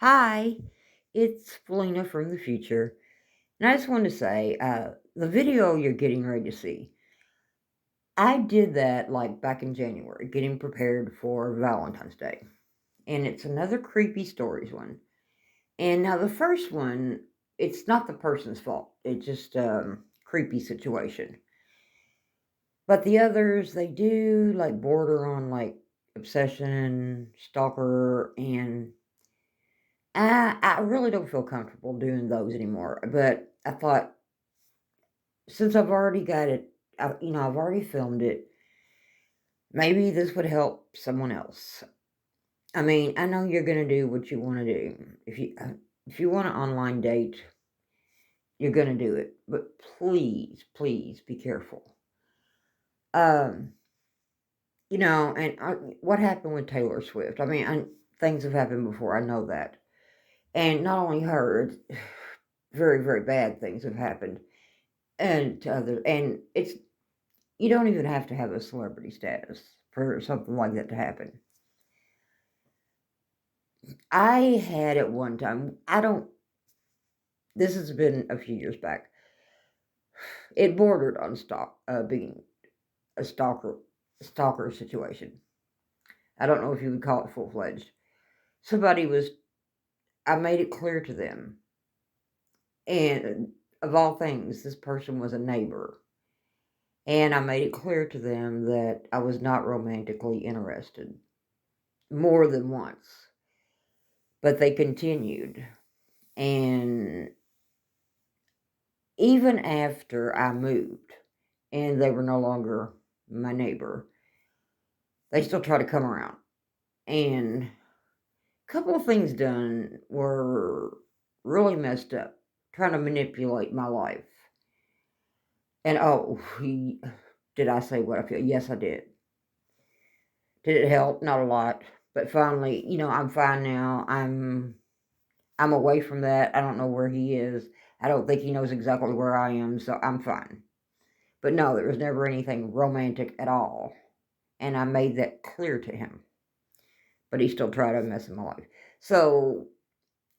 Hi, it's Felina from the future. And I just wanted to say, the video you're getting ready to see, I did that like back in January, getting prepared for Valentine's Day. And it's another creepy stories one. And now the first one, it's not the person's fault. It's just creepy situation. But the others, they do like border on like obsession, stalker, and I really don't feel comfortable doing those anymore. But I thought, since I've already got it, I've already filmed it. Maybe this would help someone else. I mean, I know you're gonna do what you want to do. If you want an online date, you're gonna do it. But please, please be careful. Um, and what happened with Taylor Swift? I mean, things have happened before. I know that, and not only her, very, very bad things have happened, and to other, and it's you don't even have to have a celebrity status for something like that to happen. I had at one time, this has been a few years back. It bordered on being a stalker situation. I don't know if you would call it full fledged. Somebody was, I made it clear to them, and of all things, this person was a neighbor, and I made it clear to them that I was not romantically interested more than once, but they continued, and even after I moved and they were no longer my neighbor, they still try to come around. And a couple of things done were really messed up, trying to manipulate my life. And did I say what I feel? Yes, I did. Did it help? Not a lot. But finally, I'm fine now. I'm away from that. I don't know where he is. I don't think he knows exactly where I am, so I'm fine. But no, there was never anything romantic at all. And I made that clear to him. But he still tried to mess with my life. So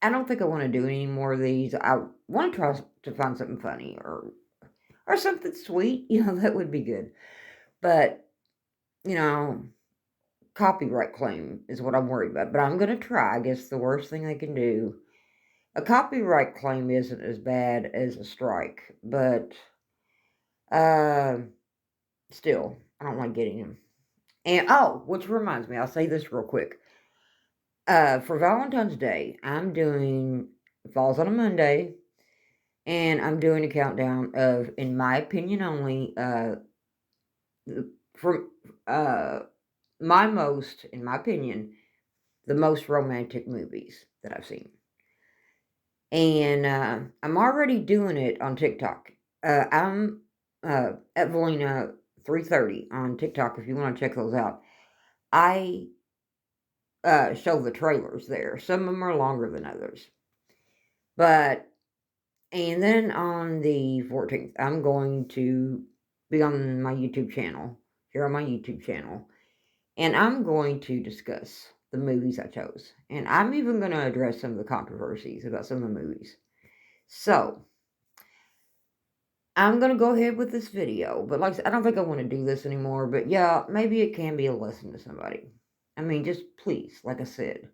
I don't think I want to do any more of these. I want to try to find something funny or something sweet. That would be good. But, you know, copyright claim is what I'm worried about. But I'm going to try. I guess the worst thing I can do. A copyright claim isn't as bad as a strike, but uh, still, I don't like getting them. And which reminds me, I'll say this real quick. For Valentine's Day, I'm doing falls on a Monday, and I'm doing a countdown of, in my opinion only, from in my opinion, the most romantic movies that I've seen. And I'm already doing it on TikTok. I'm at Valina 330 on TikTok if you want to check those out. I show the trailers there. Some of them are longer than others. But, and then on the 14th, I'm going to be on my YouTube channel, here on my YouTube channel, and I'm going to discuss the movies I chose. And I'm even going to address some of the controversies about some of the movies. So, I'm going to go ahead with this video, but like I said, I don't think I want to do this anymore, but yeah, maybe it can be a lesson to somebody. I mean, just please, like I said,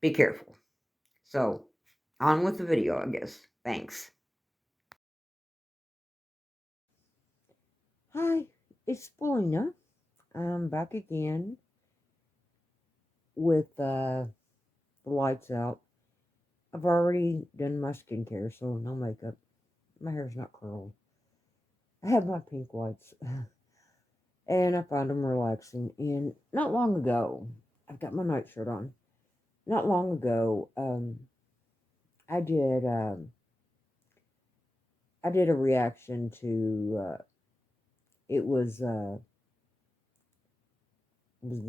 be careful. So, on with the video, I guess. Thanks. Hi, it's Spoina. I'm back again with the lights out. I've already done my skincare, so no makeup. My hair's not curled. I have my pink lights, and I find them relaxing. And not long ago, I've got my nightshirt on. Not long ago, I did I did a reaction to it was the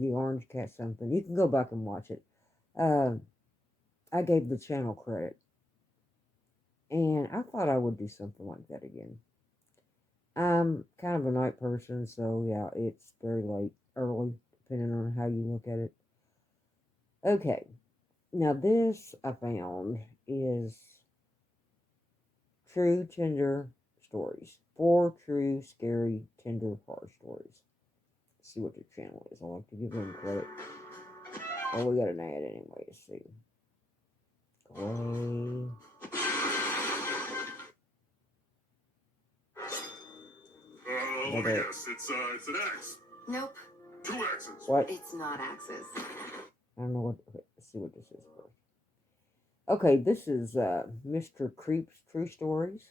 Orange Cat something. You can go back and watch it. Uh, I gave the channel credit, and I thought I would do something like that again. I'm kind of a night person, so yeah, it's very late, early, depending on how you look at it. Okay, Now, this I found is true Tinder stories. 4 true, scary Tinder horror stories. Let's see what the channel is. I like to give them credit. Oh, we got an ad anyway. Let's see. Gray. Let me guess. It's an X. Nope. 2 X's. What? It's not X's. I don't know what. Okay, let's see what this is first. Okay, this is Mr. Creep's True Stories.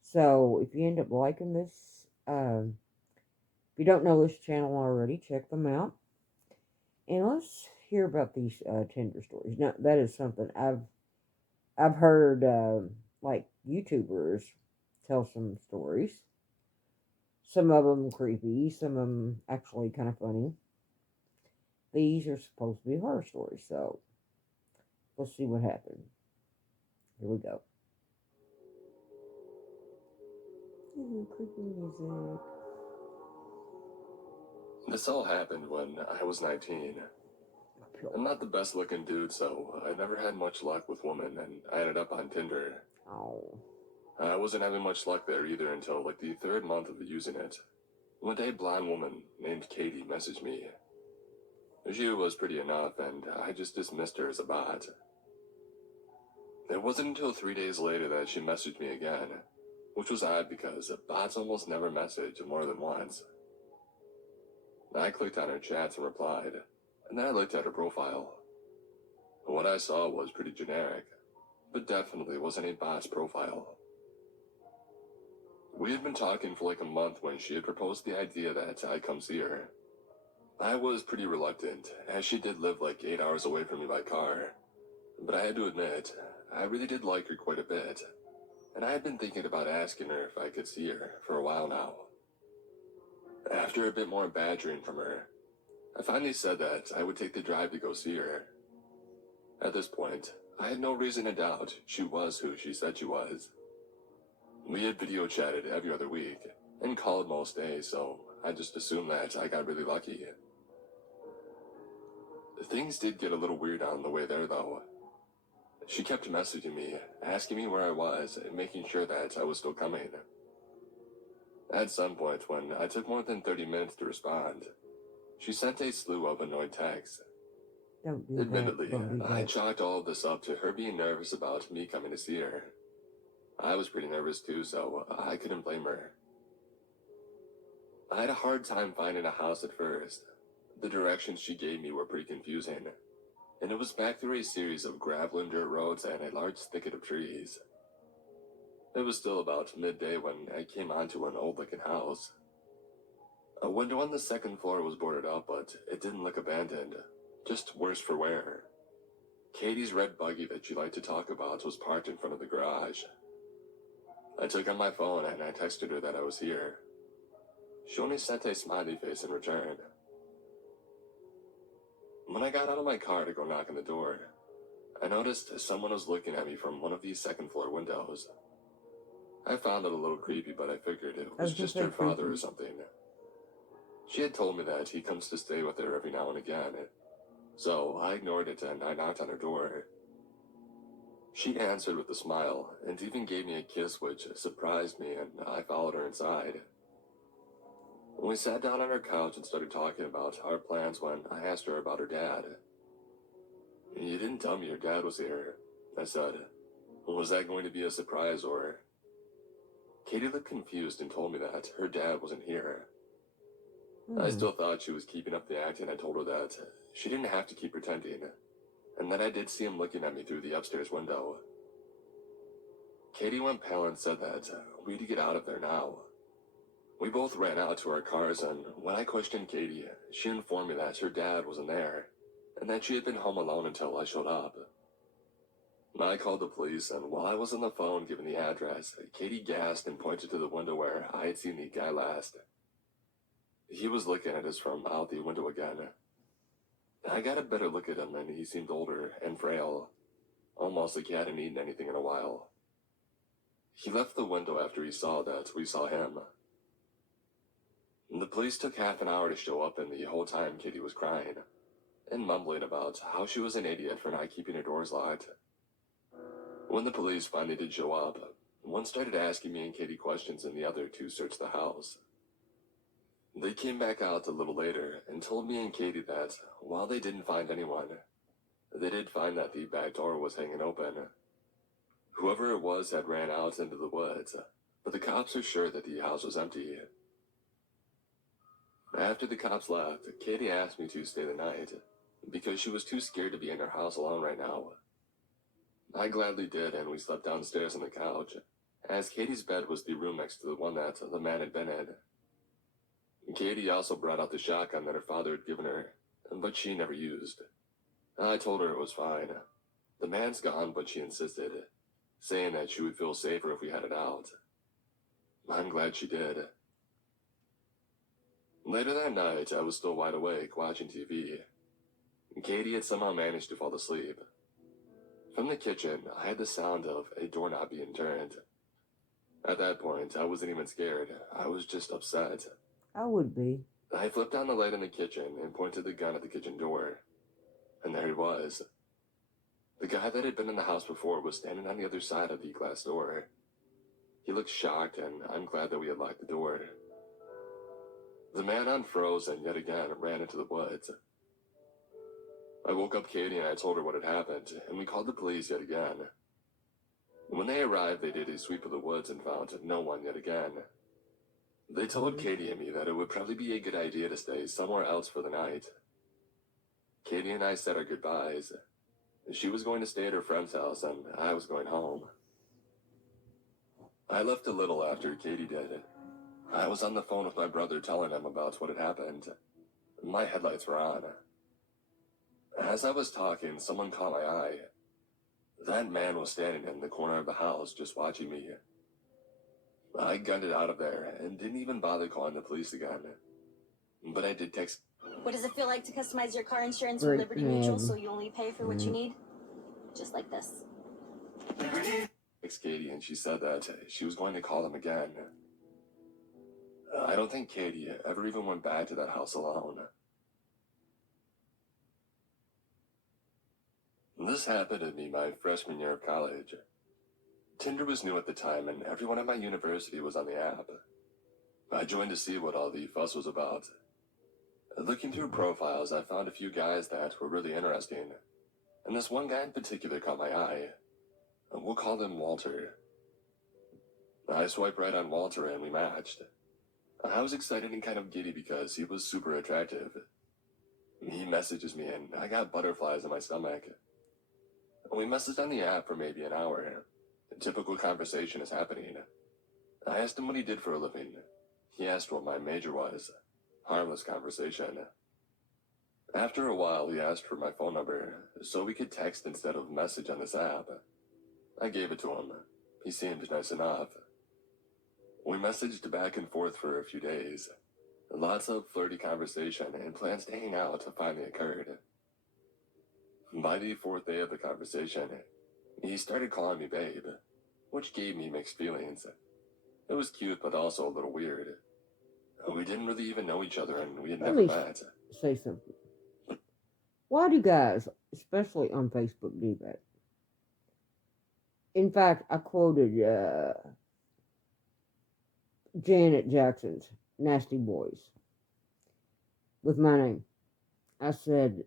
So if you end up liking this, if you don't know this channel already, check them out. And let's hear about these Tinder stories. Now that is something I've heard like YouTubers tell some stories. Some of them creepy, some of them actually kind of funny. These are supposed to be horror stories, so let's see what happened. Here we go. Creepy music. This all happened when I was 19. I'm not the best looking dude, so I never had much luck with women, and I ended up on Tinder. Oh. I wasn't having much luck there either until like the 3rd month of using it. One day, a blonde woman named Katie messaged me. She was pretty enough, and I just dismissed her as a bot. It wasn't until 3 days later that she messaged me again, which was odd because bots almost never message more than once. I clicked on her chats and replied, and then I looked at her profile. What I saw was pretty generic, but definitely wasn't a bot's profile. We had been talking for like a month when she had proposed the idea that I come see her. I was pretty reluctant, as she did live like 8 hours away from me by car, but I had to admit, I really did like her quite a bit, and I had been thinking about asking her if I could see her for a while now. After a bit more badgering from her, I finally said that I would take the drive to go see her. At this point, I had no reason to doubt she was who she said she was. We had video chatted every other week, and called most days, so I just assumed that I got really lucky. Things did get a little weird on the way there, though. She kept messaging me, asking me where I was, and making sure that I was still coming. At some point, when I took more than 30 minutes to respond, she sent a slew of annoyed texts. Don't do Admittedly, that. Don't do I that. chalked all of this up to her being nervous about me coming to see her. I was pretty nervous too, so I couldn't blame her. I had a hard time finding a house at first. The directions she gave me were pretty confusing, and it was back through a series of gravel and dirt roads and a large thicket of trees. It was still about midday when I came onto an old-looking house. A window on the 2nd floor was boarded up, but it didn't look abandoned, just worse for wear. Katie's red buggy that she liked to talk about was parked in front of the garage. I took out my phone and I texted her that I was here. She only sent a smiley face in return. When I got out of my car to go knock on the door, I noticed someone was looking at me from one of these 2nd floor windows. I found it a little creepy, but I figured it was just her father or something. She had told me that he comes to stay with her every now and again, so I ignored it and I knocked on her door. She answered with a smile, and even gave me a kiss which surprised me, and I followed her inside. We sat down on her couch and started talking about our plans when I asked her about her dad. "You didn't tell me your dad was here," I said. "Was that going to be a surprise or—" Katie looked confused and told me that her dad wasn't here. I still thought she was keeping up the act, and I told her that she didn't have to keep pretending, and that I did see him looking at me through the upstairs window. Katie went pale and said that we had to get out of there now. We both ran out to our cars, and when I questioned Katie, she informed me that her dad wasn't there, and that she had been home alone until I showed up. I called the police, and while I was on the phone giving the address, Katie gasped and pointed to the window where I had seen the guy last. He was looking at us from out the window again. I got a better look at him, and he seemed older and frail, almost like he hadn't eaten anything in a while. He left the window after he saw that we saw him. The police took half an hour to show up, and the whole time Katie was crying. and mumbling about how she was an idiot for not keeping her doors locked. When the police finally did show up, one started asking me and Katie questions and the other two searched the house. They came back out a little later and told me and Katie that, while they didn't find anyone, they did find that the back door was hanging open. Whoever it was had ran out into the woods, but the cops are sure that the house was empty. After the cops left, Katie asked me to stay the night, because she was too scared to be in her house alone right now. I gladly did, and we slept downstairs on the couch, as Katie's bed was the room next to the one that the man had been in. Katie also brought out the shotgun that her father had given her, but she never used. I told her it was fine. The man's gone, but she insisted, saying that she would feel safer if we had it out. I'm glad she did. Later that night, I was still wide awake, watching TV. Katie had somehow managed to fall asleep. From the kitchen, I had the sound of a doorknob being turned. At that point, I wasn't even scared. I was just upset. I would be. I flipped on the light in the kitchen and pointed the gun at the kitchen door. And there he was. The guy that had been in the house before was standing on the other side of the glass door. He looked shocked, and I'm glad that we had locked the door. The man unfroze and yet again ran into the woods. I woke up Katie and I told her what had happened, and we called the police yet again. When they arrived, they did a sweep of the woods and found no one yet again. They told Katie and me that it would probably be a good idea to stay somewhere else for the night. Katie and I said our goodbyes. She was going to stay at her friend's house, and I was going home. I left a little after Katie did. I was on the phone with my brother telling him about what had happened. My headlights were on. As I was talking, someone caught my eye. That man was standing in the corner of the house just watching me. I gunned it out of there and didn't even bother calling the police again. But I did text. What does it feel like to customize your car insurance with Liberty Mutual so you only pay for what you need? Just like this. Text Katie, and she said that she was going to call him again. I don't think Katie ever even went back to that house alone. This happened to me my freshman year of college. Tinder was new at the time, and everyone at my university was on the app. I joined to see what all the fuss was about. Looking through profiles, I found a few guys that were really interesting, and this one guy in particular caught my eye. We'll call him Walter. I swiped right on Walter and we matched. I was excited and kind of giddy because he was super attractive. He messages me and I got butterflies in my stomach. We messaged on the app for maybe an hour. A typical conversation is happening. I asked him what he did for a living. He asked what my major was. Harmless conversation. After a while, he asked for my phone number, so we could text instead of message on this app. I gave it to him. He seemed nice enough. We messaged back and forth for a few days. Lots of flirty conversation and plans to hang out finally occurred. By the fourth day of the conversation, he started calling me babe, which gave me mixed feelings. It was cute, but also a little weird. We didn't really even know each other, and we had never met. Say something. Why do guys, especially on Facebook, do that? In fact, I quoted Janet Jackson's Nasty Boys with my name. I said,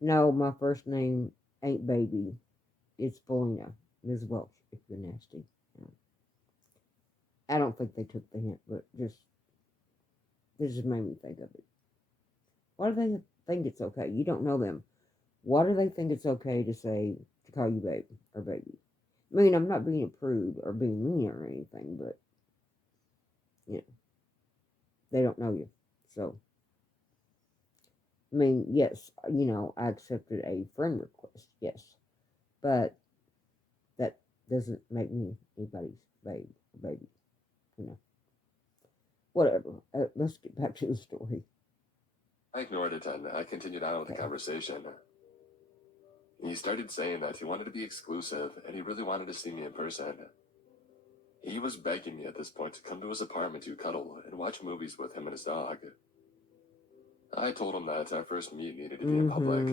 no, my first name ain't Baby. It's Paulina. Ms. Welch, if you're nasty. I don't think they took the hint, but this just made me think of it. Why do they think it's okay? You don't know them. Why do they think it's okay to call you babe or baby? I mean, I'm not being a prude or being mean or anything, but, they don't know you. So, I mean, yes, I accepted a friend request, yes. But that doesn't make me anybody's babe or baby, Whatever. Let's get back to the story. I ignored it and I continued on with the conversation. He started saying that he wanted to be exclusive and he really wanted to see me in person. He was begging me at this point to come to his apartment to cuddle and watch movies with him and his dog. I told him that our first meet needed to be in public.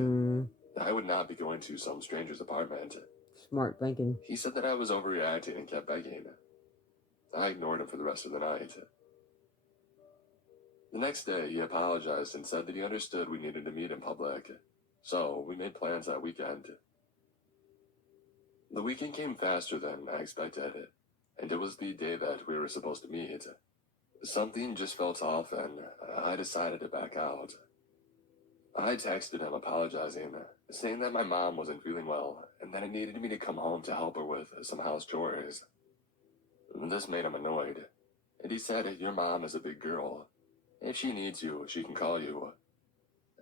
I would not be going to some stranger's apartment. Smart thinking. He said that I was overreacting and kept begging. I ignored him for the rest of the night. The next day, he apologized and said that he understood we needed to meet in public, so we made plans that weekend. The weekend came faster than I expected, and it was the day that we were supposed to meet. Something just felt off, and I decided to back out. I texted him apologizing, saying that my mom wasn't feeling well, and that it needed me to come home to help her with some house chores. This made him annoyed, and he said, "Your mom is a big girl. If she needs you, she can call you.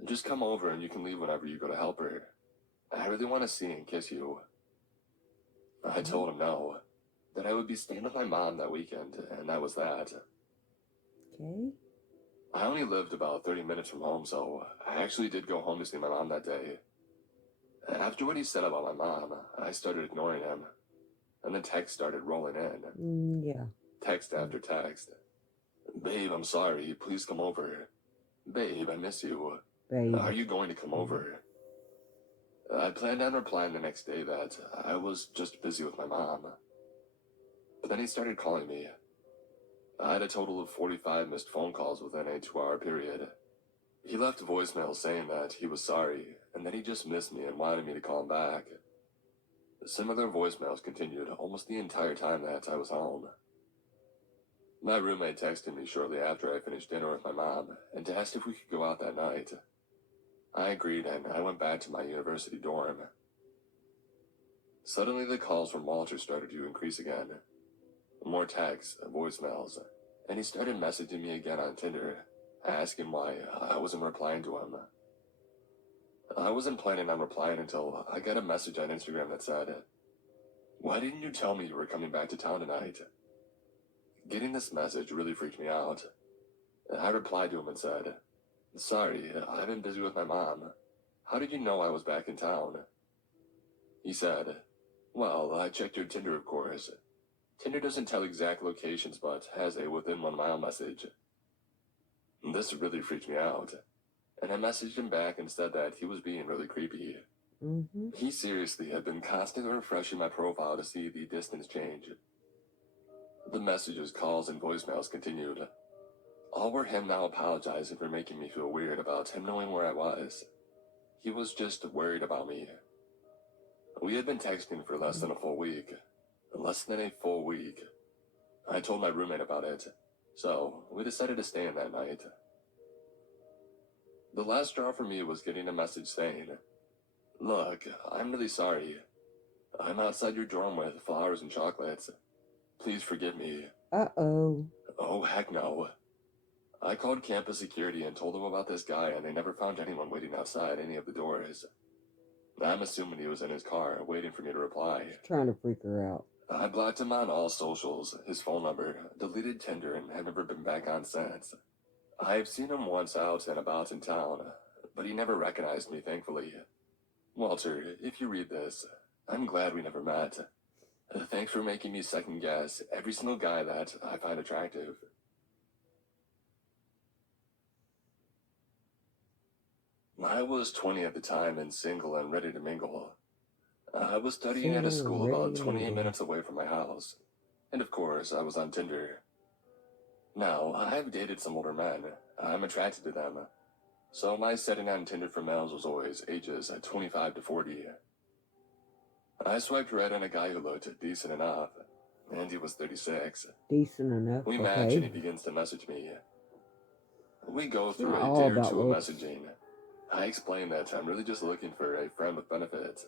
Just come over and you can leave whenever you go to help her. I really want to see and kiss you." I told him no, that I would be staying with my mom that weekend, and that was that. Okay. I only lived about 30 minutes from home, so I actually did go home to see my mom that day. After what he said about my mom, I started ignoring him, and then texts started rolling in. Yeah. Text after text. "Babe, I'm sorry. Please come over. Babe, I miss you. Babe. Are you going to come over?" I planned on replying the next day that I was just busy with my mom. But then he started calling me. I had a total of 45 missed phone calls within a 2-hour period. He left voicemails saying that he was sorry and that he just missed me and wanted me to call him back. Similar voicemails continued almost the entire time that I was home. My roommate texted me shortly after I finished dinner with my mom and asked if we could go out that night. I agreed, and I went back to my university dorm. Suddenly, the calls from Walter started to increase again. More texts, voicemails, and he started messaging me again on Tinder, asking why I wasn't replying to him. I wasn't planning on replying until I got a message on Instagram that said, "Why didn't you tell me you were coming back to town tonight?" Getting this message really freaked me out. I replied to him and said, "Sorry, I've been busy with my mom. How did you know I was back in town?" He said, "Well, I checked your Tinder, of course. Tinder doesn't tell exact locations, but has a within 1 mile message." This really freaked me out, and I messaged him back and said that he was being really creepy. He seriously had been constantly refreshing my profile to see the distance change. The messages, calls, and voicemails continued. All were him now apologizing for making me feel weird about him knowing where I was. He was just worried about me. We had been texting for less than a full week. Less than a full week. I told my roommate about it, so we decided to stay in that night. The last straw for me was getting a message saying, "Look, I'm really sorry. I'm outside your dorm with flowers and chocolates. Please forgive me." Uh-oh. Oh, heck no. I called campus security and told them about this guy, and they never found anyone waiting outside any of the doors. I'm assuming he was in his car, waiting for me to reply. Trying to freak her out. I blocked him on all socials, his phone number, deleted Tinder, and have never been back on since. I've seen him once out and about in town, but he never recognized me, thankfully. Walter, if you read this, I'm glad we never met. Thanks for making me second guess every single guy that I find attractive. I was 20 at the time and single and ready to mingle. I was studying at a school about 28 minutes away from my house. And of course, I was on Tinder. Now, I've dated some older men. I'm attracted to them. So my setting on Tinder for males was always ages 25 to 40. I swiped right on a guy who looked decent enough, and he was 36. Decent enough. We match and he begins to message me. We go through a all day or about two of looks. messaging. I explain that I'm really just looking for a friend with benefits,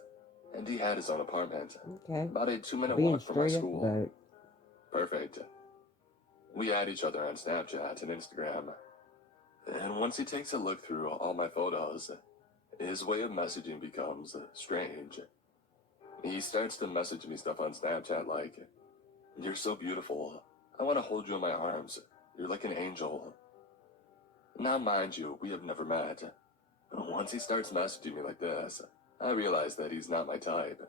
and he had his own apartment, Okay. about a 2-minute Being walk from my straight up school. about it. Perfect. We add each other on Snapchat and Instagram, and once he takes a look through all my photos, his way of messaging becomes strange. He starts to message me stuff on Snapchat like, "You're so beautiful. I want to hold you in my arms. You're like an angel." Now, mind you, we have never met. Once he starts messaging me like this, I realize that he's not my type,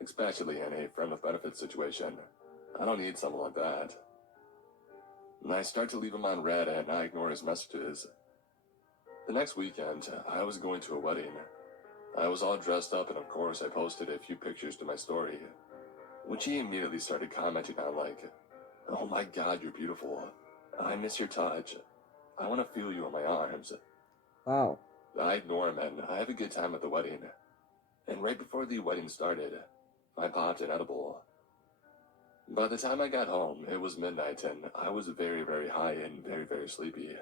especially in a friend with benefits situation. I don't need someone like that. And I start to leave him on red and I ignore his messages. The next weekend, I was going to a wedding. I was all dressed up, and of course, I posted a few pictures to my story, which he immediately started commenting on, like, "Oh my god, you're beautiful. I miss your touch. I want to feel you in my arms." Wow. I ignore him, and I have a good time at the wedding. And right before the wedding started, I popped an edible. By the time I got home, it was midnight, and I was very, very high and very, very sleepy.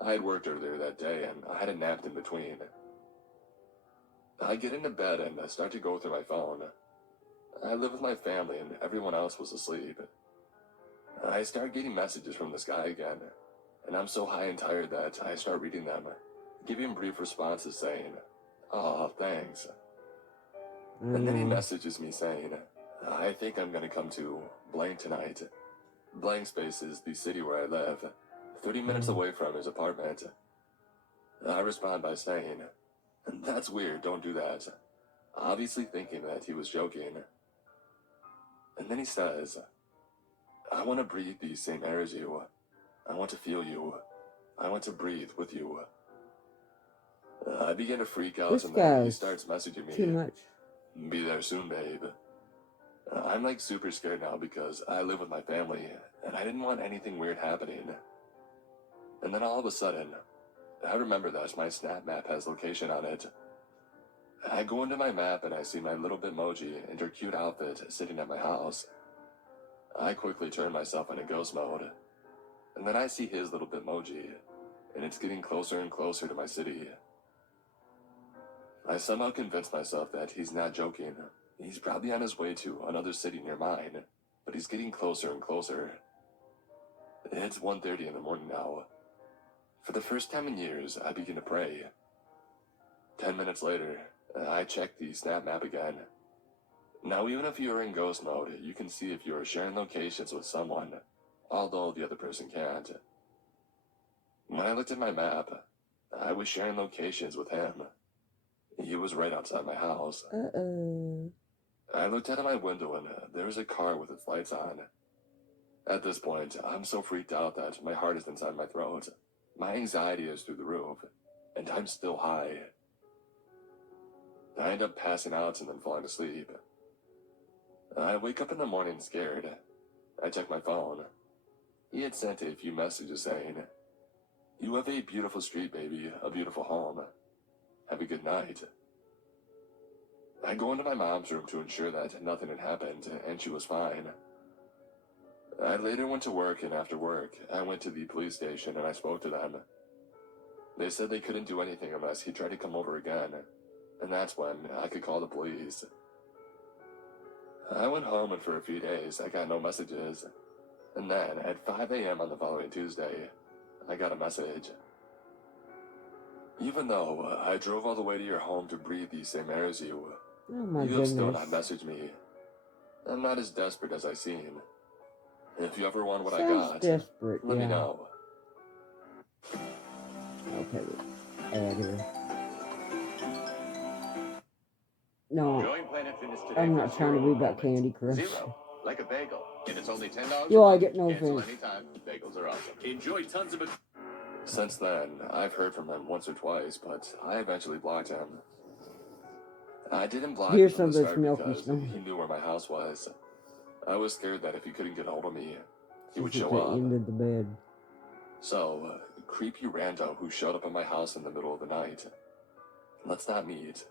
I had worked earlier that day, and I had a nap in between. I get into bed and I start to go through my phone. I live with my family, and everyone else was asleep. I start getting messages from this guy again, and I'm so high and tired that I start reading them, giving brief responses saying, "Oh, thanks." And then he messages me saying, "I think I'm gonna come to blank tonight." Blank space is the city where I live, 30 minutes away from his apartment. I respond by saying, "That's weird, don't do that." Obviously thinking that he was joking. And then he says, "I want to breathe the same air as you. I want to feel you. I want to breathe with you." I begin to freak out, and then he starts messaging me, too much. "Be there soon, babe." I'm like super scared now because I live with my family, and I didn't want anything weird happening. And then all of a sudden, I remember that my Snap map has location on it. I go into my map and I see my little Bitmoji and her cute outfit sitting at my house. I quickly turn myself into ghost mode, and then I see his little Bitmoji, and it's getting closer and closer to my city. I somehow convince myself that he's not joking. He's probably on his way to another city near mine, but he's getting closer and closer. It's 1:30 in the morning now. For the first time in years, I begin to pray. 10 minutes later, I check the Snap map again. Now, even if you are in ghost mode, you can see if you are sharing locations with someone, although the other person can't. When I looked at my map, I was sharing locations with him. He was right outside my house. I looked out of my window and there was a car with its lights on. At this point, I'm so freaked out that my heart is inside my throat. My anxiety is through the roof, and I'm still high. I end up passing out and then falling asleep. I wake up in the morning scared. I check my phone. He had sent a few messages saying, "You have a beautiful street, baby, a beautiful home. Have a good night." I go into my mom's room to ensure that nothing had happened, and she was fine. I later went to work, and after work, I went to the police station and I spoke to them. They said they couldn't do anything unless he tried to come over again, and that's when I could call the police. I went home, and for a few days, I got no messages. And then, at 5 a.m. on the following Tuesday, I got a message. "Even though I drove all the way to your home to breathe the same air as you, you have still not messaged me. I'm not as desperate as I seem. If you ever want what I got, desperate, let me know." Okay, no, I'm not trying to read about Candy Crush. Zero, like a bagel, and it's only $10. Yo, I get no Cancel offense. anytime. Bagels are awesome. Enjoy tons of it. Since then, I've heard from him once or twice, but I eventually blocked him. I didn't block him Here's from some the of this start milky because snow. he knew where my house was. I was scared that if he couldn't get hold of me, he would This is show the up. end of the bed. So, creepy rando who showed up at my house in the middle of the night. Let's not meet.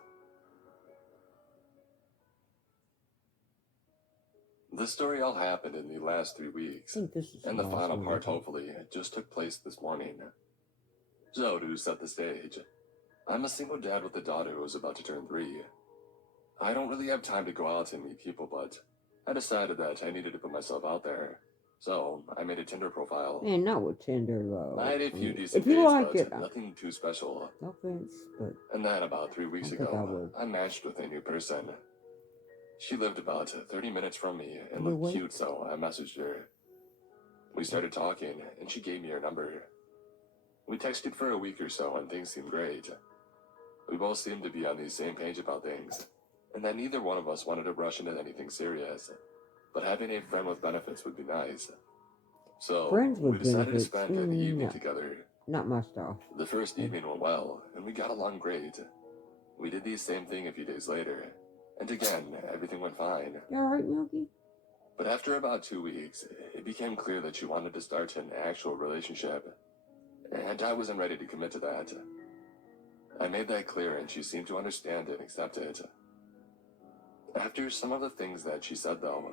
This story all happened in the last 3 weeks, I think this is and the last final one, part, I think. hopefully, just took place this morning. So, to set the stage, I'm a single dad with a daughter who is about to turn 3. I don't really have time to go out and meet people, but I decided that I needed to put myself out there. So, I made a Tinder profile. Man, not with Tinder, though. I had a few decent if you dates, like but it, nothing too special. no offense, but And then about 3 weeks I think I ago, would. I matched with a new person. She lived about 30 minutes from me and You looked wait. cute, so I messaged her. We started talking, and she gave me her number. We texted for a week or so, and things seemed great. We both seemed to be on the same page about things, and that neither one of us wanted to rush into anything serious, but having a friend with benefits would be nice. So, Friends with we decided benefits, to spend the evening no. together. Not my style. The first evening went well, and we got along great. We did the same thing a few days later, and again, everything went fine. You alright, Milky? But after about 2 weeks, it became clear that she wanted to start an actual relationship, and I wasn't ready to commit to that. I made that clear, and she seemed to understand and accept it. After some of the things that she said, though,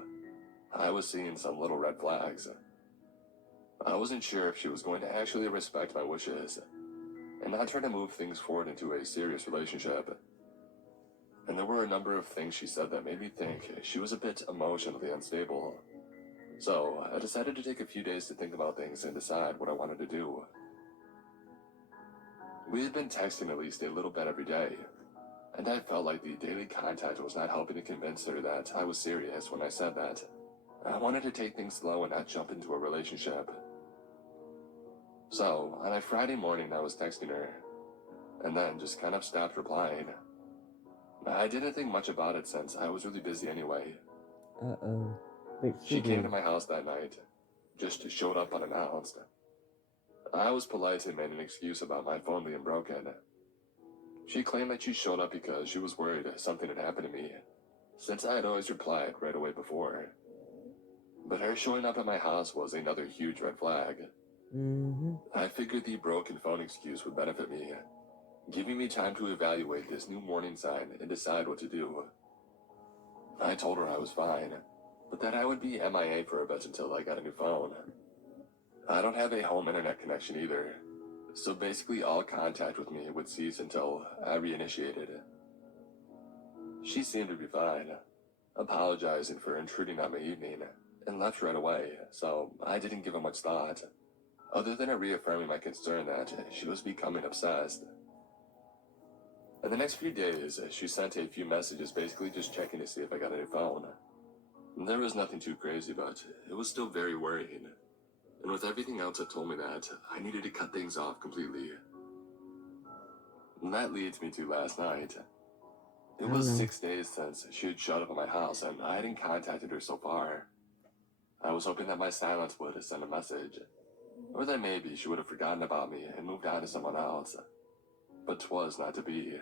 I was seeing some little red flags. I wasn't sure if she was going to actually respect my wishes, and not try to move things forward into a serious relationship. And there were a number of things she said that made me think she was a bit emotionally unstable. So, I decided to take a few days to think about things and decide what I wanted to do. We had been texting at least a little bit every day, and I felt like the daily contact was not helping to convince her that I was serious when I said that I wanted to take things slow and not jump into a relationship. So, on a Friday morning I was texting her, and then just kind of stopped replying. I didn't think much about it since I was really busy anyway. Uh-oh. But She came to my house that night, just showed up unannounced. I was polite and made an excuse about my phone being broken. She claimed that she showed up because she was worried something had happened to me, since I had always replied right away before. But her showing up at my house was another huge red flag. I figured the broken phone excuse would benefit me, giving me time to evaluate this new warning sign and decide what to do. I told her I was fine, but that I would be MIA for a bit until I got a new phone. I don't have a home internet connection either, so basically all contact with me would cease until I reinitiated. She seemed to be fine, apologizing for intruding on my evening, and left right away, so I didn't give it much thought, other than it reaffirming my concern that she was becoming obsessed. In the next few days, she sent a few messages basically just checking to see if I got a new phone. There was nothing too crazy, but it was still very worrying. And with everything else, it told me that I needed to cut things off completely. And that leads me to last night. It was 6 days since she had showed up at my house, and I hadn't contacted her so far. I was hoping that my silence would send a message, or that maybe she would have forgotten about me and moved on to someone else. But 'twas not to be.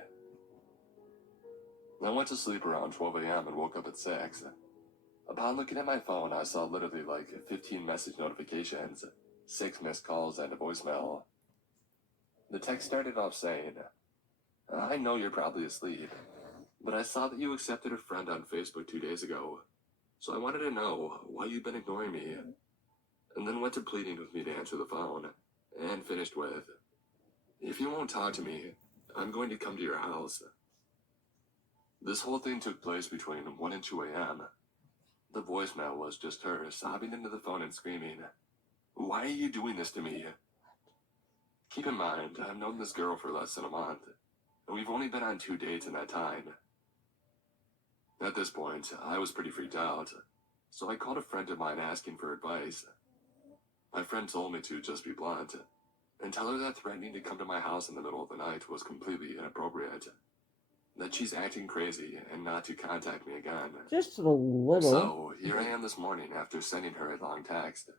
I went to sleep around 12 a.m. and woke up at 6. Upon looking at my phone, I saw literally like 15 message notifications, 6 missed calls, and a voicemail. The text started off saying, "I know you're probably asleep, but I saw that you accepted a friend on Facebook 2 days ago, so I wanted to know why you've been ignoring me." And then went to pleading with me to answer the phone, and finished with, "If you won't talk to me, I'm going to come to your house." This whole thing took place between 1 and 2 a.m. The voicemail was just her sobbing into the phone and screaming, "Why are you doing this to me?" Keep in mind, I've known this girl for less than a month, and we've only been on 2 dates in that time. At this point, I was pretty freaked out, so I called a friend of mine asking for advice. My friend told me to just be blunt, and tell her that threatening to come to my house in the middle of the night was completely inappropriate. That she's acting crazy and not to contact me again. Just a little. So, here I am this morning after sending her a long text,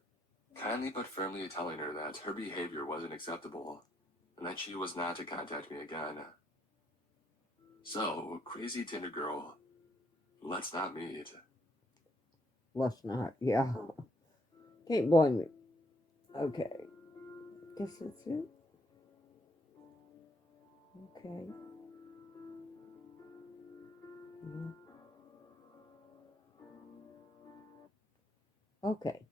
kindly but firmly telling her that her behavior wasn't acceptable, and that she was not to contact me again. So, crazy Tinder girl, let's not meet. Let's not, yeah. Can't blame me. Okay. Guess that's it. Okay. Okay.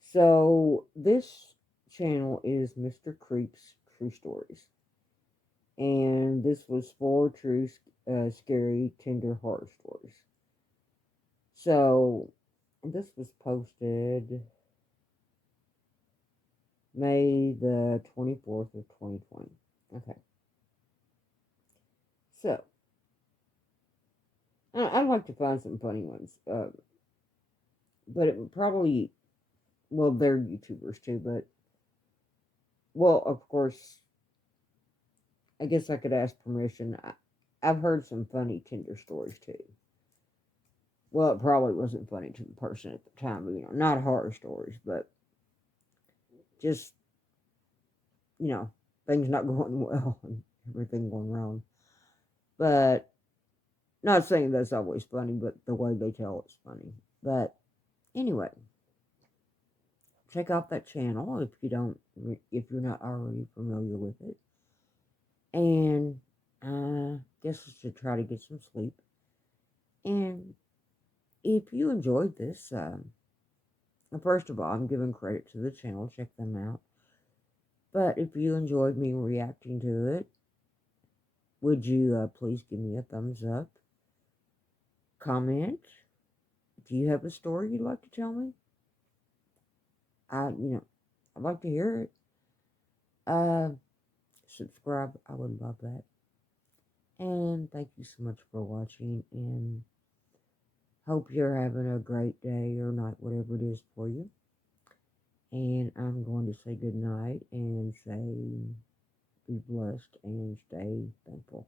So this channel is Mr. Creep's True Stories. And this was 4 true scary Tinder horror stories. So this was posted May the 24th of 2020. Okay. So I'd like to find some funny ones. But it would probably, well, they're YouTubers too, but, well, of course, I guess I could ask permission. I've heard some funny Tinder stories too. Well, it probably wasn't funny to the person at the time, but, not horror stories, but just things not going well and everything going wrong. But not saying that's always funny, but the way they tell it's funny. But anyway, check out that channel if you're not already familiar with it. And I guess I should try to get some sleep. And if you enjoyed this, first of all, I'm giving credit to the channel. Check them out. But if you enjoyed me reacting to it, would you please give me a thumbs up? Comment. Do you have a story you'd like to tell me? I'd like to hear it. Subscribe. I would love that. And thank you so much for watching. And hope you're having a great day or night, whatever it is for you. And I'm going to say good night and say be blessed and stay thankful.